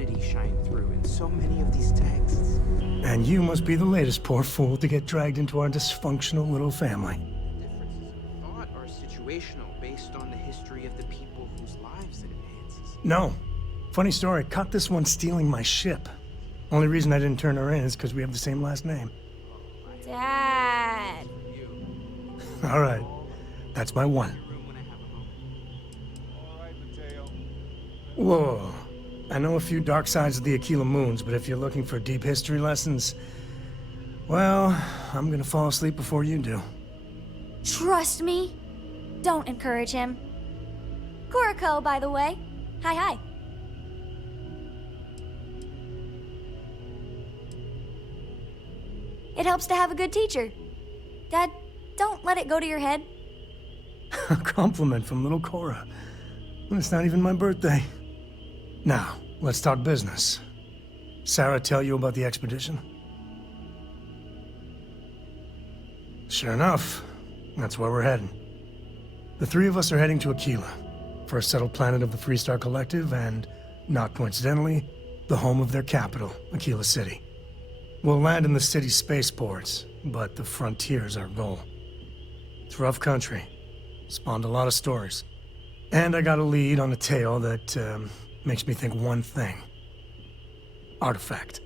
humanity shine through in so many of these texts. And you must be the latest poor fool to get dragged into our dysfunctional little family. The differences of thought are situational based on the history of the people whose lives it enhances. No. Funny story, caught this one stealing my ship. Only reason I didn't turn her in is because we have the same last name. Dad. All right. That's my one. Whoa. I know a few dark sides of the Akila moons, but if you're looking for deep history lessons, well, I'm gonna fall asleep before you do. Trust me. Don't encourage him. Coe, by the way. Hi. It helps to have a good teacher. Dad, don't let it go to your head. A compliment from little Cora. It's not even my birthday. Now, let's talk business. Sarah tell you about the expedition? Sure enough, that's where we're heading. The three of us are heading to Akila, for a settled planet of the Freestar Collective and, not coincidentally, the home of their capital, Akila City. We'll land in the city's spaceports, but the frontier's our goal. It's rough country. Spawned a lot of stories. And I got a lead on a tale that, makes me think one thing. Artifact.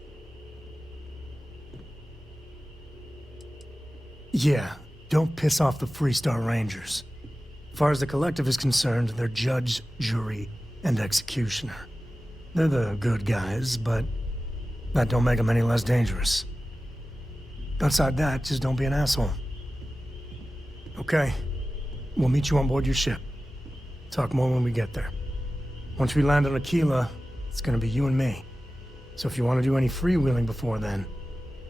Yeah, don't piss off the Freestar Rangers. As far as the Collective is concerned, they're judge, jury, and executioner. They're the good guys, but that don't make them any less dangerous. Outside that, just don't be an asshole. Okay, we'll meet you on board your ship. Talk more when we get there. Once we land on Akila, it's gonna be you and me. So if you want to do any freewheeling before then,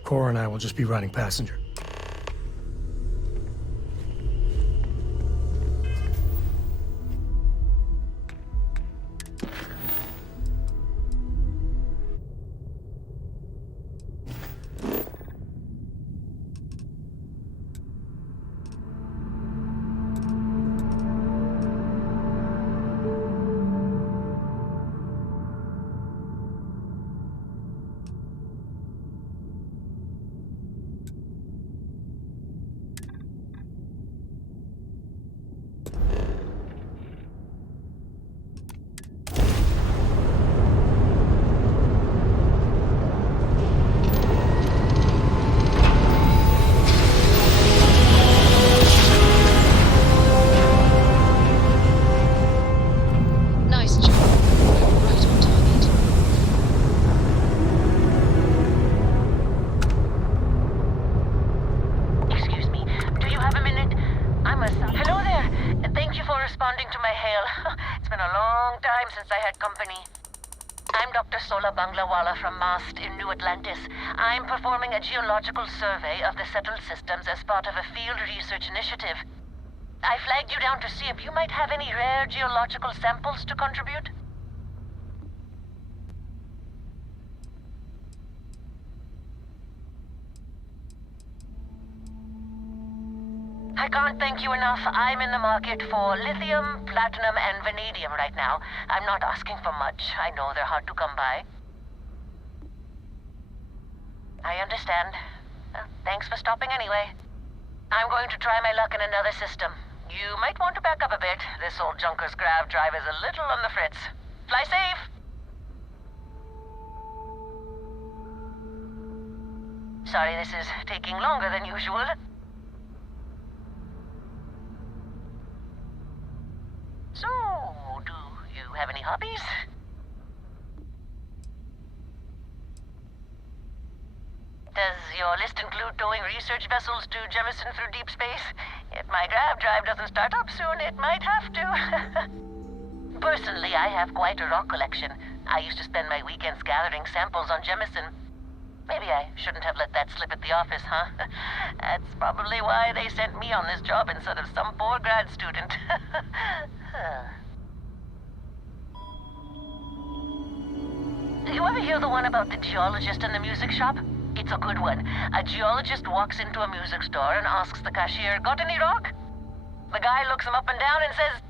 Cora and I will just be riding passenger. I'm performing a geological survey of the settled systems as part of a field research initiative. I flagged you down to see if you might have any rare geological samples to contribute. I can't thank you enough. I'm in the market for lithium, platinum, and vanadium right now. I'm not asking for much. I know they're hard to come by. I understand. Thanks for stopping anyway. I'm going to try my luck in another system. You might want to back up a bit. This old junker's grav drive is a little on the fritz. Fly safe! Sorry this is taking longer than usual. So, do you have any hobbies? Does your list include towing research vessels to Jemison through deep space? If my grav drive doesn't start up soon, it might have to. Personally, I have quite a rock collection. I used to spend my weekends gathering samples on Jemison. Maybe I shouldn't have let that slip at the office, huh? That's probably why they sent me on this job instead of some poor grad student. You ever hear the one about the geologist in the music shop? It's a good one. A geologist walks into a music store and asks the cashier, "Got any rock?" The guy looks him up and down and says,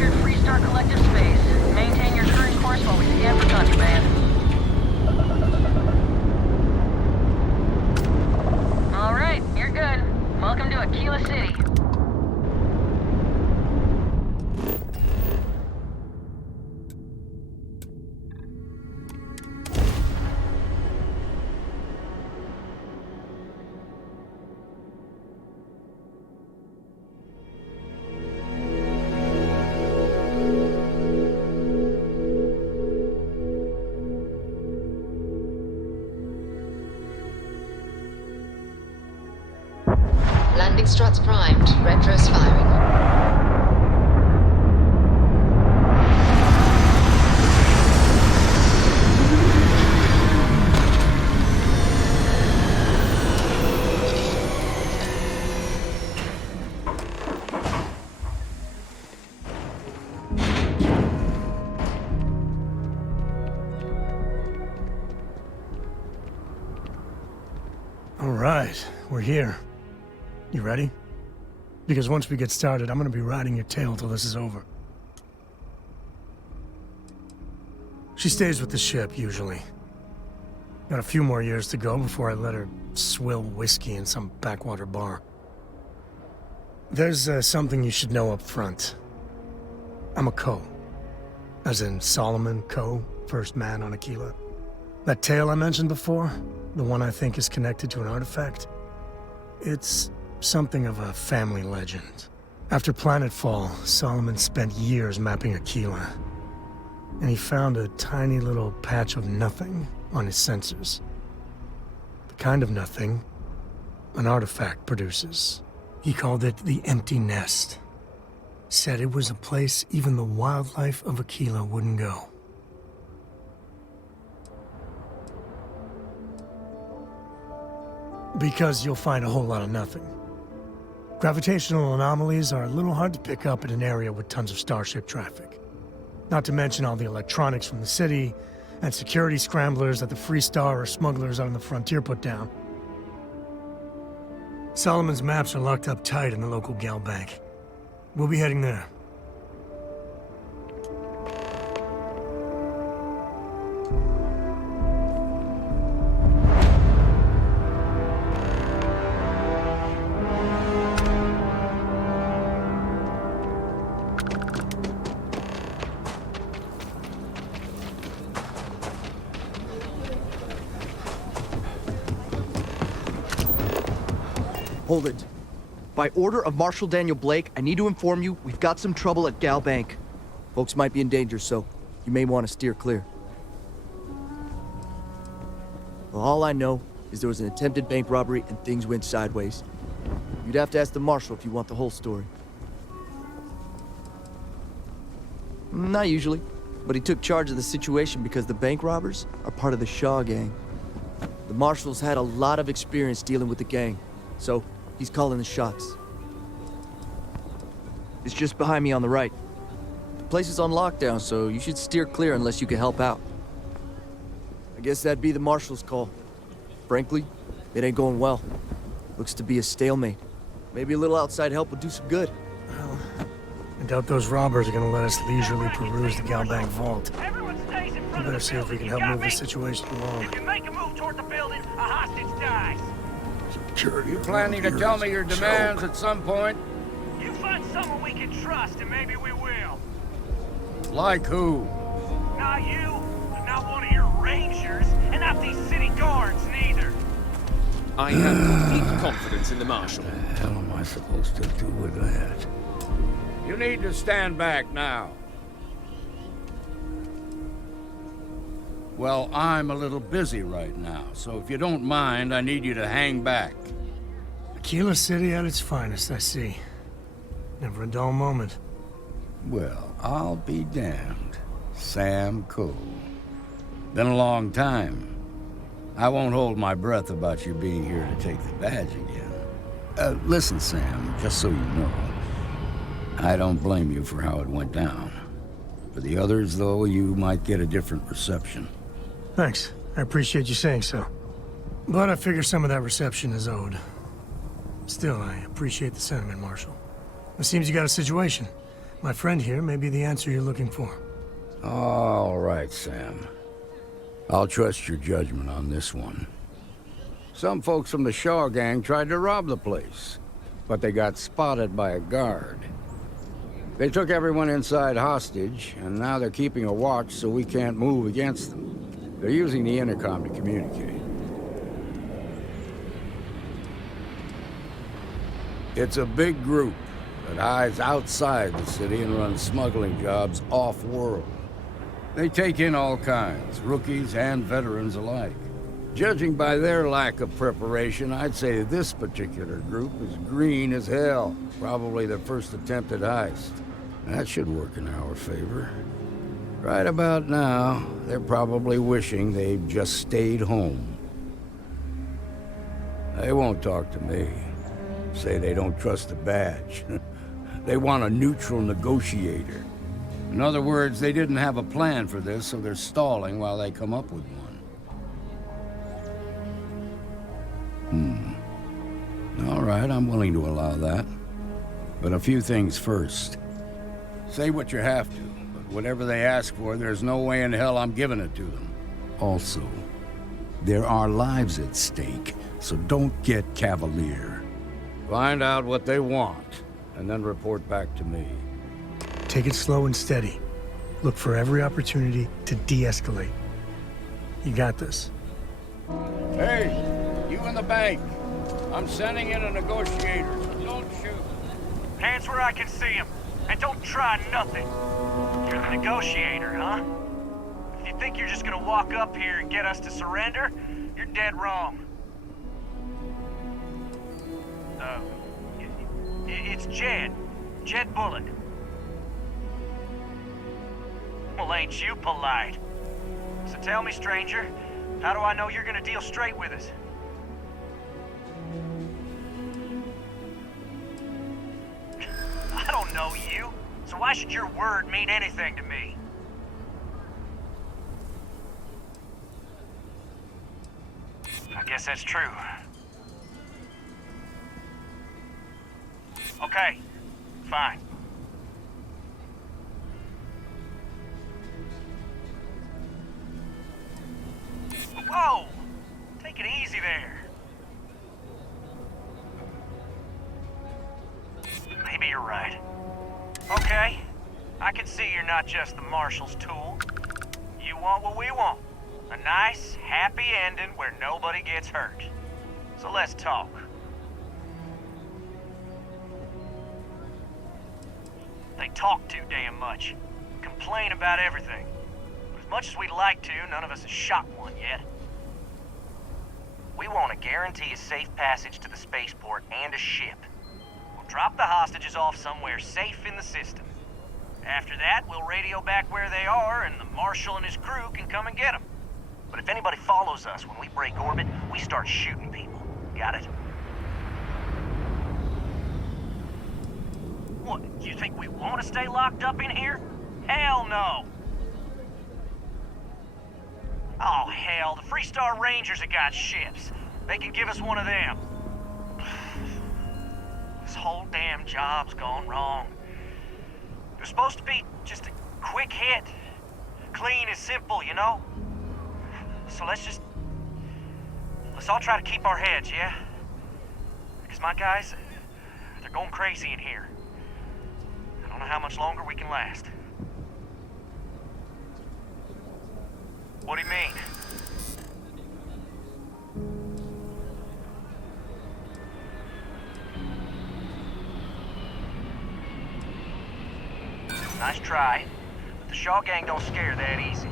entered Freestar Collective space. Maintain your current course while we scan for contraband. All right, you're good. Welcome to Akila City. Landing struts primed. Retros firing. All right, we're here. You ready? Because once we get started, I'm gonna be riding your tail till this is over. She stays with the ship, usually. Got a few more years to go before I let her swill whiskey in some backwater bar. There's something you should know up front. I'm a Coe. As in Solomon Coe, first man on Akila. That tale I mentioned before, the one I think is connected to an artifact, it's something of a family legend. After Planetfall, Solomon spent years mapping Akila, and he found a tiny little patch of nothing on his sensors. The kind of nothing an artifact produces. He called it the Empty Nest. Said it was a place even the wildlife of Akila wouldn't go. Because you'll find a whole lot of nothing. Gravitational anomalies are a little hard to pick up in an area with tons of starship traffic. Not to mention all the electronics from the city, and security scramblers that the Freestar or smugglers on the frontier put down. Solomon's maps are locked up tight in the local Galbank. We'll be heading there. Hold it. By order of Marshal Daniel Blake, I need to inform you we've got some trouble at Galbank. Folks might be in danger, so you may want to steer clear. Well, all I know is there was an attempted bank robbery and things went sideways. You'd have to ask the Marshal if you want the whole story. Not usually, but he took charge of the situation because the bank robbers are part of the Shaw gang. The Marshal's had a lot of experience dealing with the gang, so he's calling the shots. It's just behind me on the right. The place is on lockdown, so you should steer clear unless you can help out. I guess that'd be the Marshal's call. Frankly, it ain't going well. Looks to be a stalemate. Maybe a little outside help would do some good. Well, I doubt those robbers are gonna let us leisurely peruse the Galbank vault. We better see if we can help move the situation along. If you make a move toward the building, a hostage dies. You planning to tell me your demands at some point? You find someone we can trust, and maybe we will. Like who? Not you, and not one of your rangers, and not these city guards, neither. I have complete confidence in the Marshal. What the hell am I supposed to do with that? You need to stand back now. Well, I'm a little busy right now, so if you don't mind, I need you to hang back. Akila City at its finest, I see. Never a dull moment. Well, I'll be damned. Sam Coe. Been a long time. I won't hold my breath about you being here to take the badge again. Listen, Sam, just so you know, I don't blame you for how it went down. For the others, though, you might get a different reception. Thanks. I appreciate you saying so. But I figure some of that reception is owed. Still, I appreciate the sentiment, Marshal. It seems you got a situation. My friend here may be the answer you're looking for. All right, Sam. I'll trust your judgment on this one. Some folks from the Shaw gang tried to rob the place, but they got spotted by a guard. They took everyone inside hostage, and now they're keeping a watch so we can't move against them. They're using the intercom to communicate. It's a big group that hides outside the city and runs smuggling jobs off-world. They take in all kinds, rookies and veterans alike. Judging by their lack of preparation, I'd say this particular group is green as hell. Probably their first attempt at heist. That should work in our favor. Right about now, they're probably wishing they'd just stayed home. They won't talk to me. Say they don't trust the badge. They want a neutral negotiator. In other words, they didn't have a plan for this, so they're stalling while they come up with one. All right, I'm willing to allow that. But a few things first. Say what you have to, but whatever they ask for, there's no way in hell I'm giving it to them. Also, there are lives at stake, so don't get cavalier. Find out what they want, and then report back to me. Take it slow and steady. Look for every opportunity to de-escalate. You got this. Hey, you in the bank. I'm sending in a negotiator, so don't shoot. Hands where I can see him. And don't try nothing. You're the negotiator, huh? If you think you're just gonna walk up here and get us to surrender, you're dead wrong. It's Jed. Jed Bullock. Well, ain't you polite? So tell me, stranger, how do I know you're gonna deal straight with us? I don't know you, so why should your word mean anything to me? I guess that's true. Okay, fine. Whoa! Take it easy there. Maybe you're right. Okay, I can see you're not just the Marshal's tool. You want what we want. A nice, happy ending where nobody gets hurt. So let's talk. They talk too damn much. Complain about everything. But as much as we'd like to, none of us has shot one yet. We want to guarantee a safe passage to the spaceport and a ship. We'll drop the hostages off somewhere safe in the system. After that, we'll radio back where they are, and the Marshal and his crew can come and get them. But if anybody follows us when we break orbit, we start shooting people. Got it? What, you think we want to stay locked up in here? Hell no! Oh, hell, the Freestar Rangers have got ships. They can give us one of them. This whole damn job's gone wrong. It was supposed to be just a quick hit. Clean and simple, you know? So let's all try to keep our heads, yeah? Because my guys, they're going crazy in here. I don't know how much longer we can last. What do you mean? Nice try, but the Shaw gang don't scare that easy.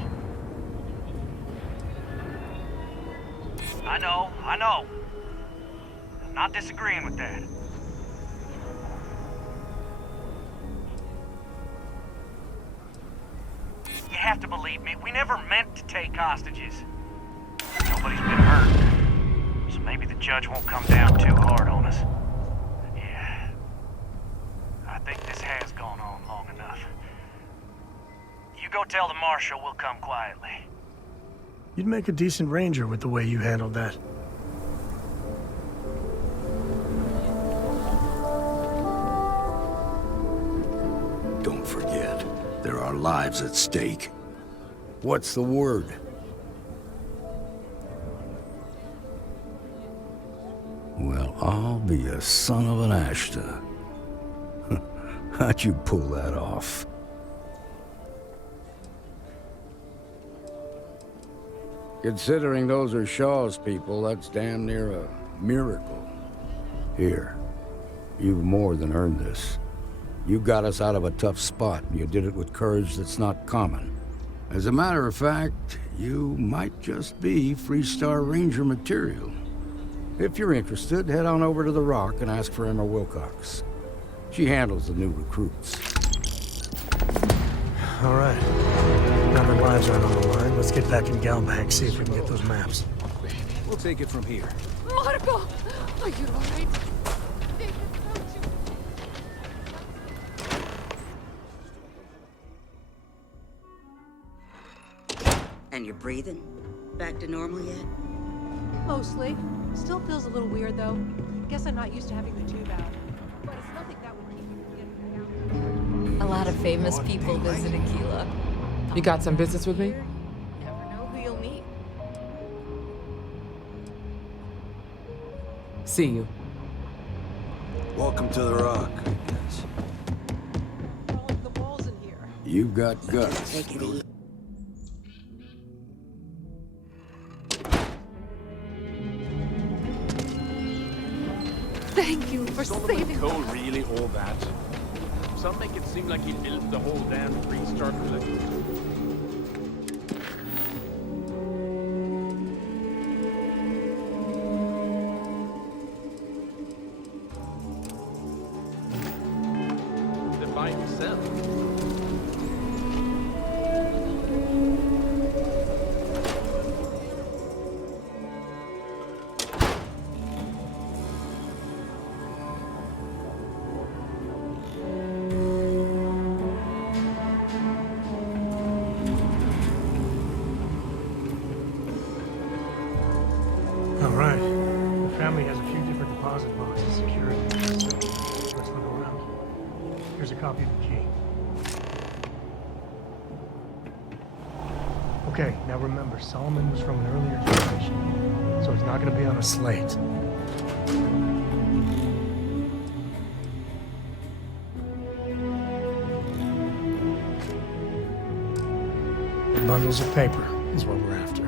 I know. I'm not disagreeing with that. You have to believe me, we never meant to take hostages. Nobody's been hurt, so maybe the judge won't come down too hard on us. Yeah, I think this has gone on long enough. You go tell the Marshal we'll come quietly. You'd make a decent ranger with the way you handled that. Don't forget. There are lives at stake. What's the word? Well, I'll be a son of an Ashta. How'd you pull that off? Considering those are Shaw's people, that's damn near a miracle. Here, you've more than earned this. You got us out of a tough spot, and you did it with courage that's not common. As a matter of fact, you might just be Freestar Ranger material. If you're interested, head on over to the Rock and ask for Emma Wilcox. She handles the new recruits. All right. Now their lives aren't on the line. Let's get back in Galbank, see if we can get those maps. We'll take it from here. Marco! Are you alright? And you're breathing? Back to normal yet? Mostly. Still feels a little weird, though. Guess I'm not used to having the tube out. But it's nothing that would keep me from getting out. A lot of famous people visit Akila. You got some business with me? Never know who you'll meet. See you. Welcome to the Rock, I guess. Crawling the walls in here. You've got guts. Take it easy. Thank you for saving Coe really all that? Some make it seem like he built the whole damn Freestar Collective. By himself. All right. The family has a few different deposit boxes secured. So let's look around. Here's a copy of the key. Okay, now remember, Solomon was from an earlier generation, so he's not going to be on a slate. Bundles of paper is what we're after.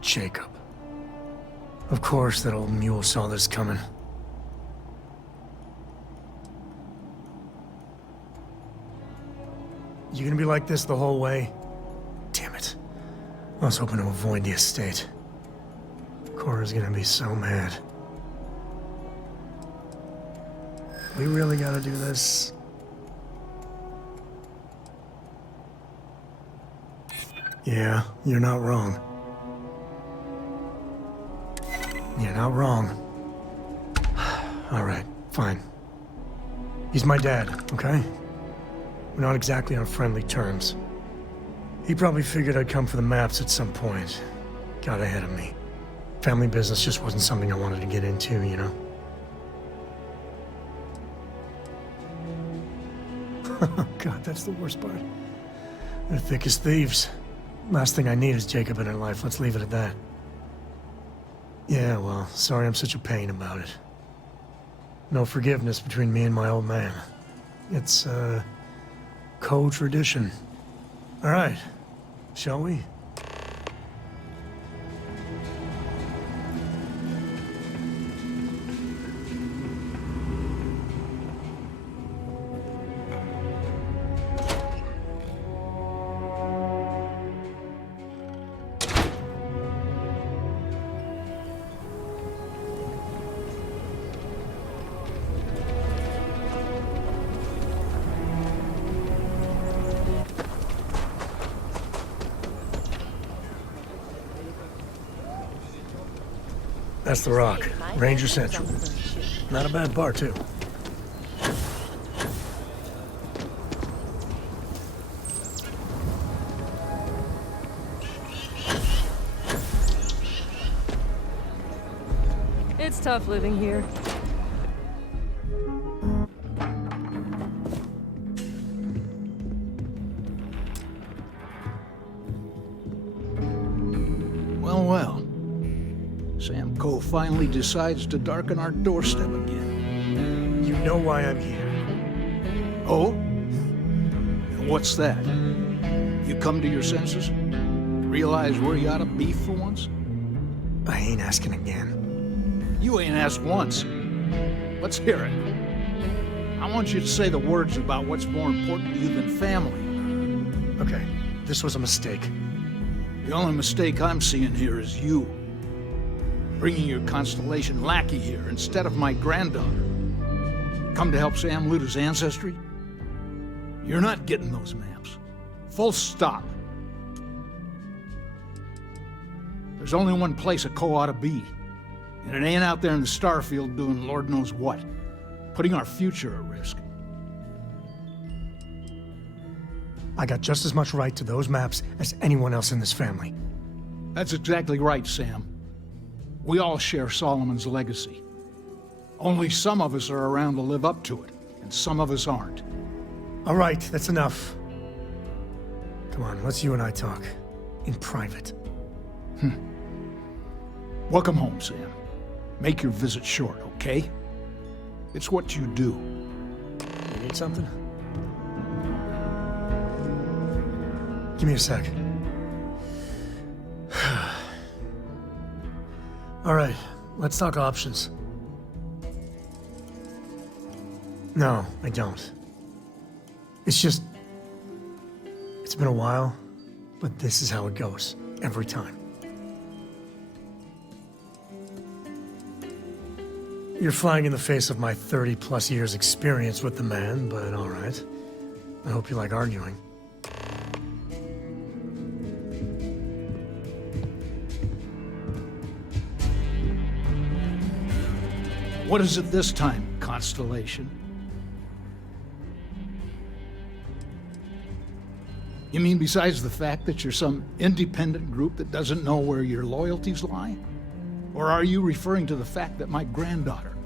Jacob. Of course that old mule saw this coming. You gonna be like this the whole way? Damn it. I was hoping to avoid the estate. Cora's gonna be so mad. We really gotta do this? Yeah, you're not wrong. You're not wrong. All right, fine. He's my dad, okay? We're not exactly on friendly terms. He probably figured I'd come for the maps at some point. Got ahead of me. Family business just wasn't something I wanted to get into, you know? God, that's the worst part. They're thick as thieves. Last thing I need is Jacob in her life. Let's leave it at that. Yeah, well, sorry I'm such a pain about it. No forgiveness between me and my old man. It's, Coe tradition. All right, shall we? That's the Rock. Ranger Central. Not a bad bar, too. It's tough living here. Well. Sam Coe finally decides to darken our doorstep again. You know why I'm here. Oh? And what's that? You come to your senses? Realize where you ought to be for once? I ain't asking again. You ain't asked once. Let's hear it. I want you to say the words about what's more important to you than family. Okay, this was a mistake. The only mistake I'm seeing here is you. Bringing your Constellation lackey here instead of my granddaughter. Come to help Sam loot his ancestry? You're not getting those maps. Full stop. There's only one place a Coe ought to be. And it ain't out there in the Starfield doing Lord knows what. Putting our future at risk. I got just as much right to those maps as anyone else in this family. That's exactly right, Sam. We all share Solomon's legacy. Only some of us are around to live up to it, and some of us aren't. All right, that's enough. Come on, let's you and I talk. In private. Welcome home, Sam. Make your visit short, okay? It's what you do. You need something? Give me a sec. All right, let's talk options. No, I don't. It's just... It's been a while, but this is how it goes. Every time. You're flying in the face of my 30-plus years experience with the man, but all right. I hope you like arguing. What is it this time, Constellation? You mean besides the fact that you're some independent group that doesn't know where your loyalties lie? Or are you referring to the fact that my granddaughter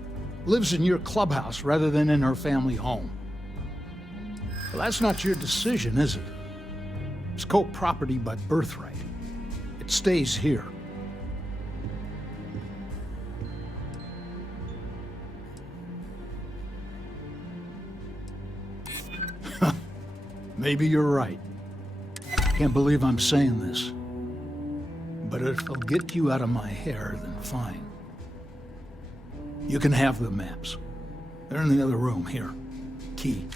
lives in your clubhouse rather than in her family home? Well, that's not your decision, is it? It's Coe property by birthright. It stays here. Maybe you're right. Can't believe I'm saying this. But if it'll get you out of my hair, then fine. You can have the maps. They're in the other room, here. Key.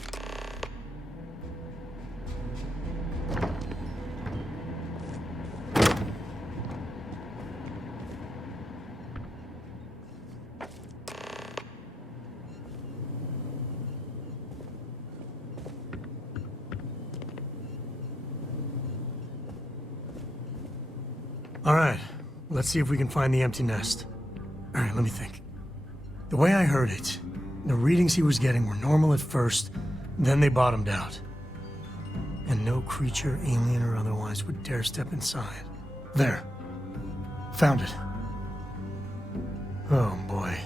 All right, let's see if we can find the empty nest. All right, let me think. The way I heard it, the readings he was getting were normal at first, then they bottomed out. And no creature, alien or otherwise, would dare step inside. There. Found it. Oh, boy.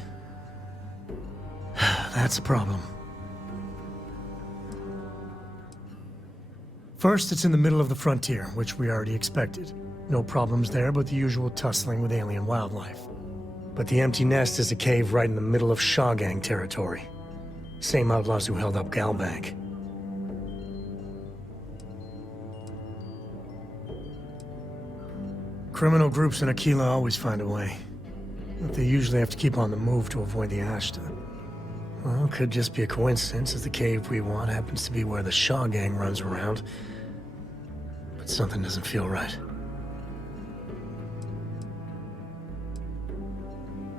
That's a problem. First, it's in the middle of the frontier, which we already expected. No problems there, but the usual tussling with alien wildlife. But the empty nest is a cave right in the middle of Shawgang territory. Same outlaws who held up Galbank. Criminal groups in Akila always find a way. But they usually have to keep on the move to avoid the Ashta. Well, it could just be a coincidence, as the cave we want happens to be where the Shawgang runs around. But something doesn't feel right.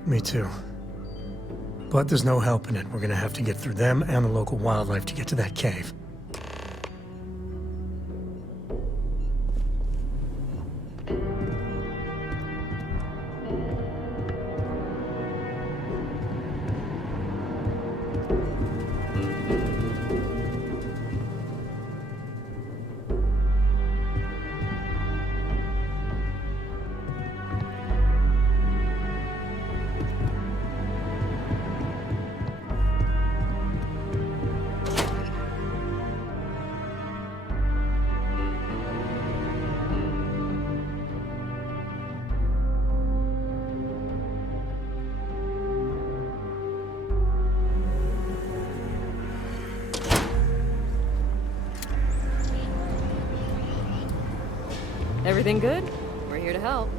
Me too. But there's no helping it. We're gonna have to get through them and the local wildlife to get to that cave. Everything good? We're here to help.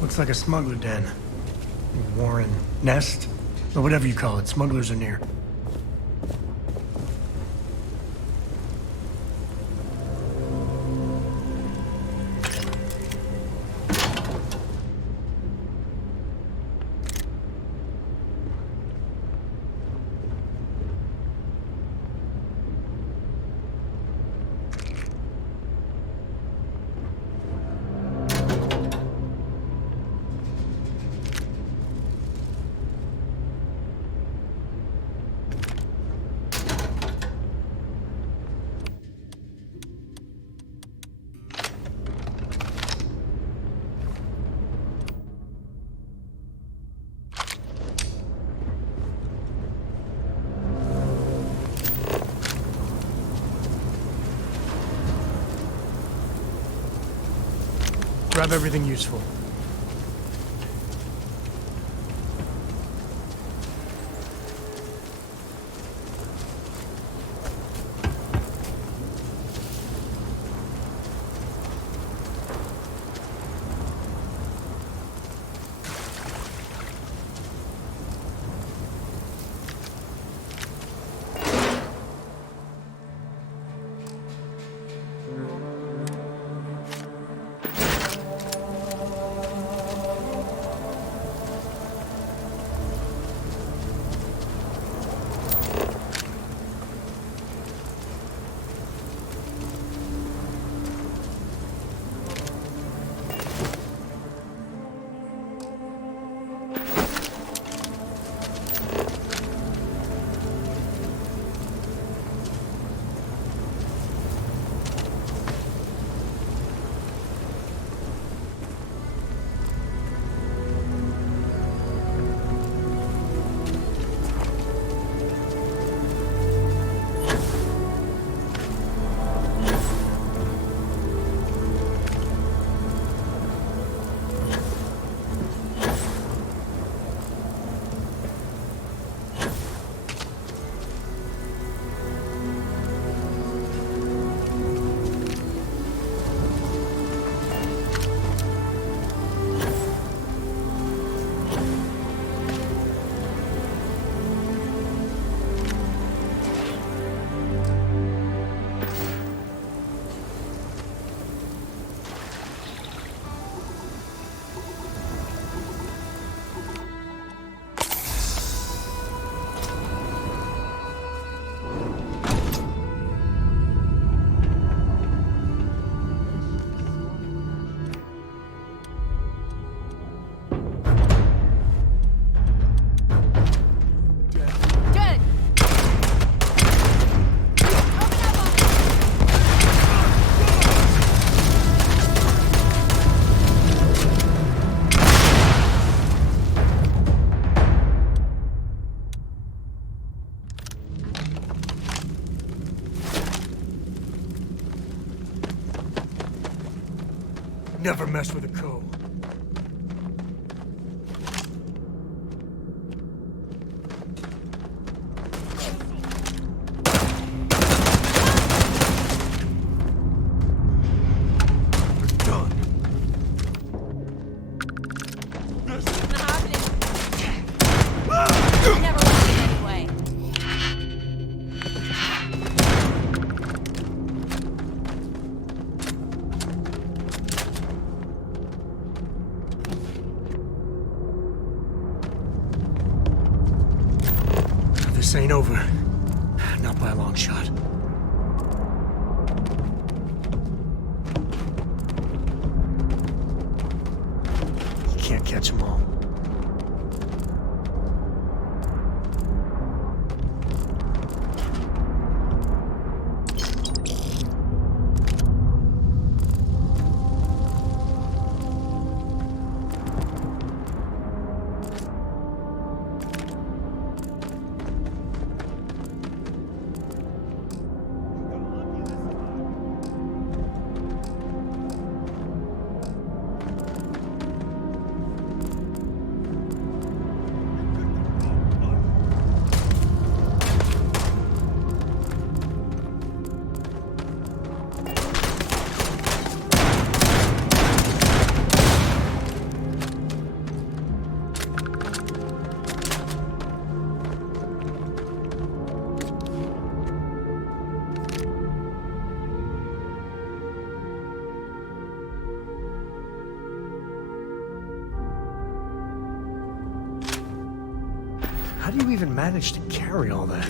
Looks like a smuggler den. Warren, nest, or whatever you call it. Smugglers are near. Grab everything useful. Never mess with a Coe. This ain't over. Not by a long shot. You can't catch them all. How do you even manage to carry all that?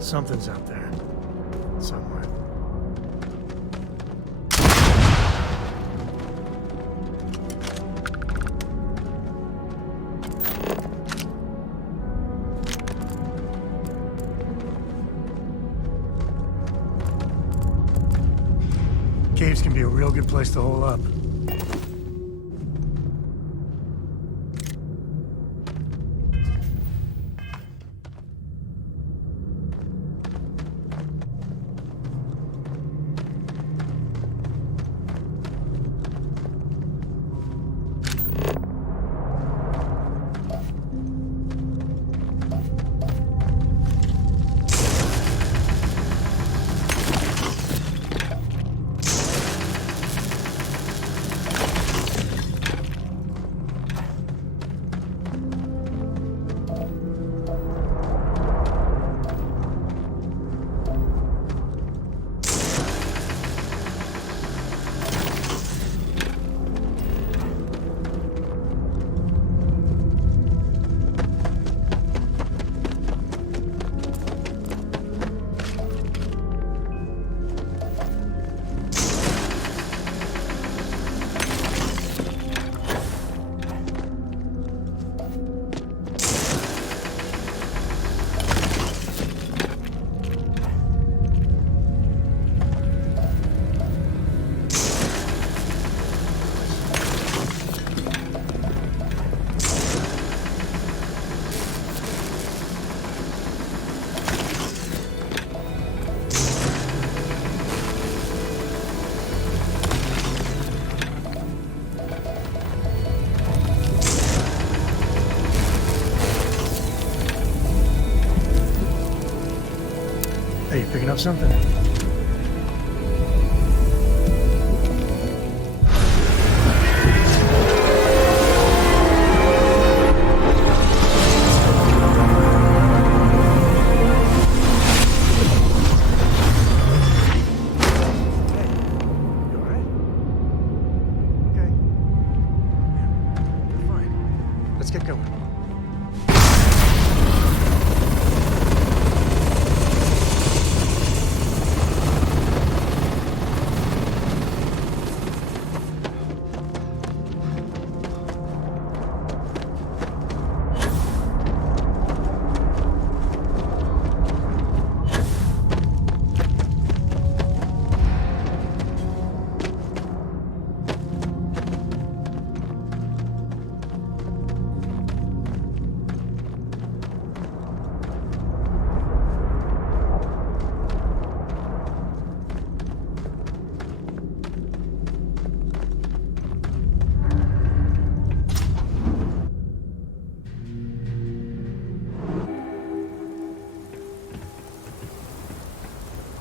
Something's out there. Somewhere. Caves can be a real good place to hole up. Hey, you picking up something?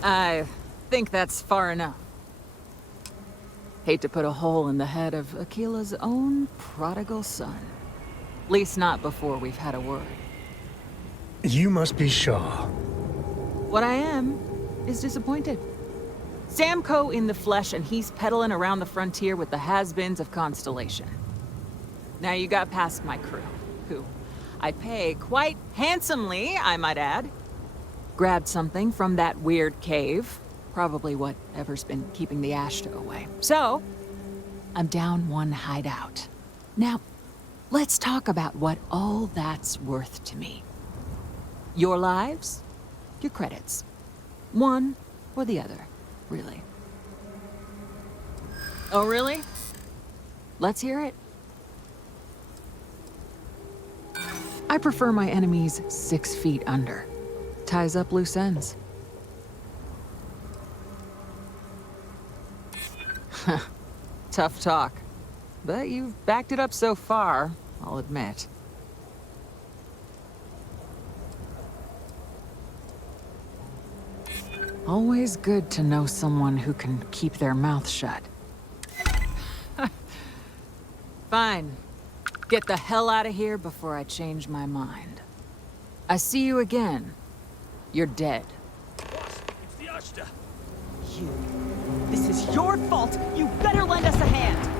I think that's far enough. Hate to put a hole in the head of Akila's own prodigal son. At least not before we've had a word. You must be Shaw. What I am is disappointed. Sam Coe in the flesh, and he's peddling around the frontier with the has-beens of Constellation. Now you got past my crew, who I pay quite handsomely, I might add. Grabbed something from that weird cave. Probably whatever's been keeping the Ashta away. So, I'm down one hideout. Now, let's talk about what all that's worth to me. Your lives, your credits. One or the other, really. Oh, really? Let's hear it. I prefer my enemies 6 feet under. Ties up loose ends. Tough talk. But you've backed it up so far, I'll admit. Always good to know someone who can keep their mouth shut. Fine. Get the hell out of here before I change my mind. I see you again. You're dead. Boss, it's the Ashta. You. This is your fault. You better lend us a hand.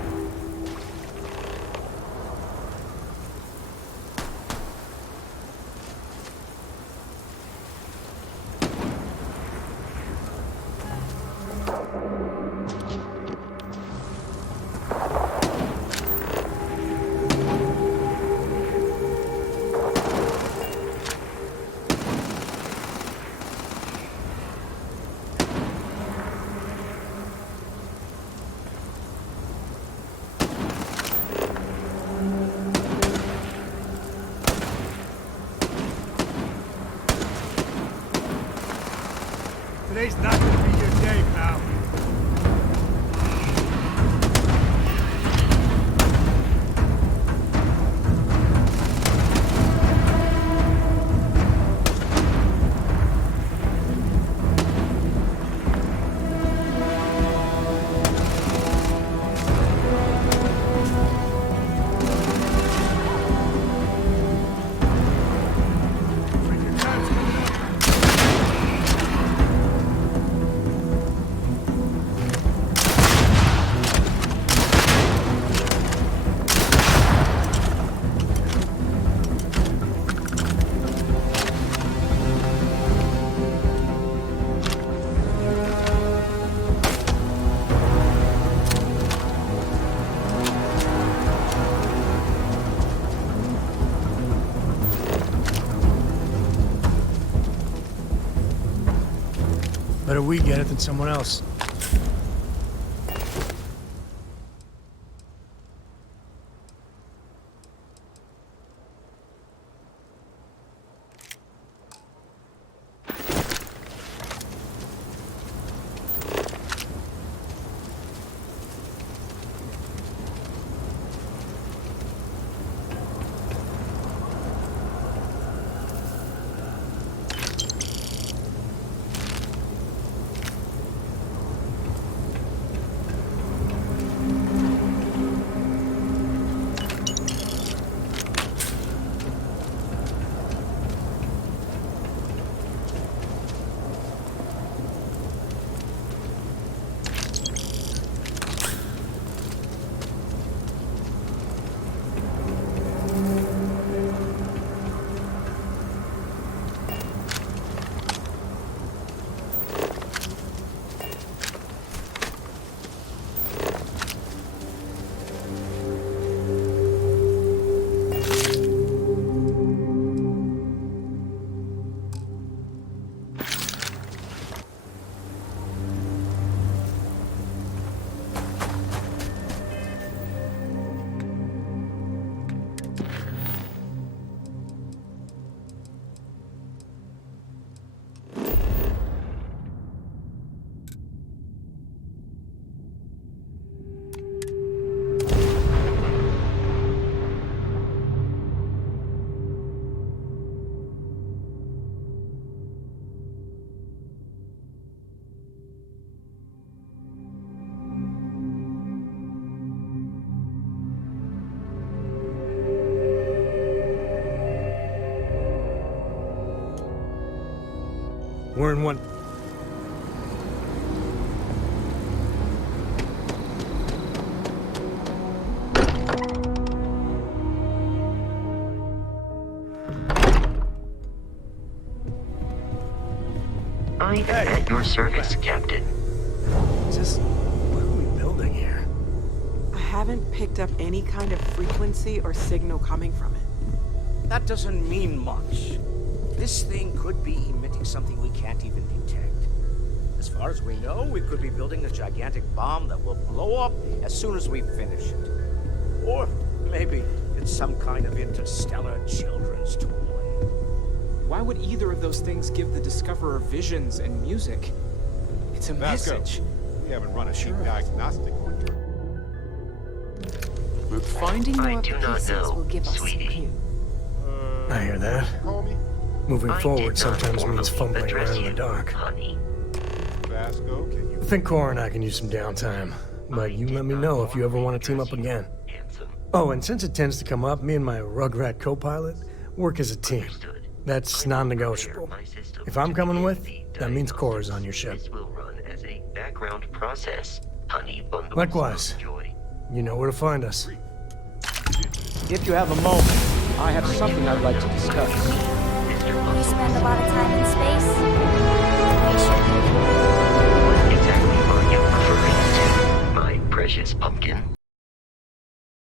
Today's not gonna be your day, pal. Better we get it than someone else. We're in one. I am at your service, Captain. Just what are we building here? I haven't picked up any kind of frequency or signal coming from it. That doesn't mean much. This thing could be emitting something we can't even detect. As far as we know, we could be building a gigantic bomb that will blow up as soon as we finish it. Or maybe it's some kind of interstellar children's toy. Why would either of those things give the Discoverer visions and music? It's a message. We haven't run a sheep diagnostic on you. Finding more do not pieces know, will give us sweetie. a clue. I hear that. Call me? Moving I forward did not sometimes means formally fumbling address around in the you, dark. honey. Vasco, can you... I think Cora and I can use some downtime, but you let me know if you ever want to team up again. Handsome. Oh, and since it tends to come up, me and my Rugrat co-pilot work as a team. That's non-negotiable. If I'm coming with, that means Cora's on your ship. This will run as a background process. Honey bundles. Likewise. Joy. You know where to find us. If you have a moment, I have something I'd like to discuss. You spend a lot of time in space?